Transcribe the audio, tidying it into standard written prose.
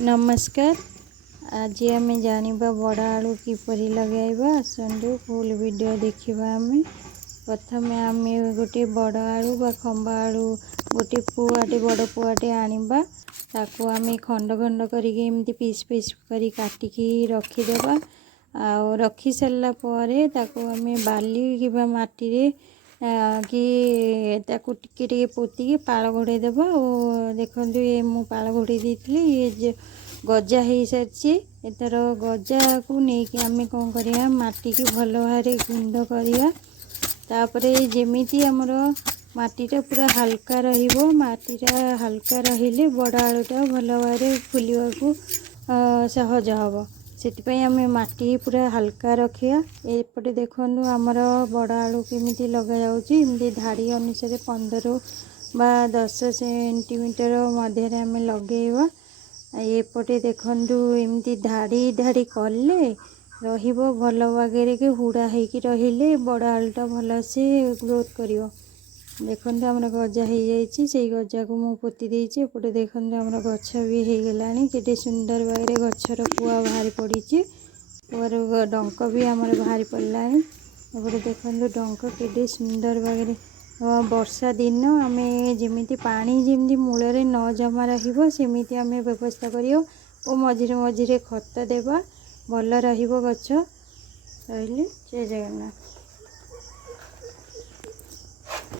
नमस्कार। आज आम जानिबा बड़ आलू किपरि लगाइबा आसंतु फुल वीडियो देखिबा। आमे प्रथमे आमे गोटे बड़ आलू बा खंबा आलू गोटे पुआटे बड़ पुआटे आनिबा। ताकू आमे खंड खंड करिके एमती पीस पीस करी काटिकी रखिदेबा। आ रखी सारा परे ताकू आमे बाली किबा माटी रे कि ताकू टिके टिके पोतिकी पाଳ घोड़े देबा। और देखंतु ये मु पाଳ घोड़े देइतली ये जे गजा हो सारी एथर गजा को लेकिन आम कौन करिया माटी की भल भाव गुंड करिया। तापरे जेमिति हमर माटीटा पूरा हल्का रहिबो। माटीटा हल्का रहिले बड़ आलूटा भल भाव फुलिया को सहज हम से आम माटी पूरा हल्का रखिया। एपटे देखो आमर बड़ आलू केमी लगा जामती धाड़ी अनुसार 15 बा 10 सेंटीमीटर मध्य आम लगेवा। एपटे देखंतु एमती धाड़ी धाड़ी कले रहिबो भल बागेरे के हुड़ा होइकी रहिले बड़ आलूटा भल से ग्रोथ करिवो। देखंतु हमर गजा हो जाइए से गजा को मु पोती देइछि। एपटे देखंतु हमर गछ भी हो गलानी केते सुंदर बागेरे गछर पुआ बाहरी पड़ी। पुआर डंक भी हमर बाहरी पड़लानी। एपटे देखंतु डंक केते सुंदर बागेरे वर्षा दिन आमे जेमिति पानी जेमिति मूल रे न जमा रहिबो सेमिति आमे व्यवस्था करियो। और मझिरे मझिरे खत देबा भल रहिबो गछ। रहले जय जगन्नाथ।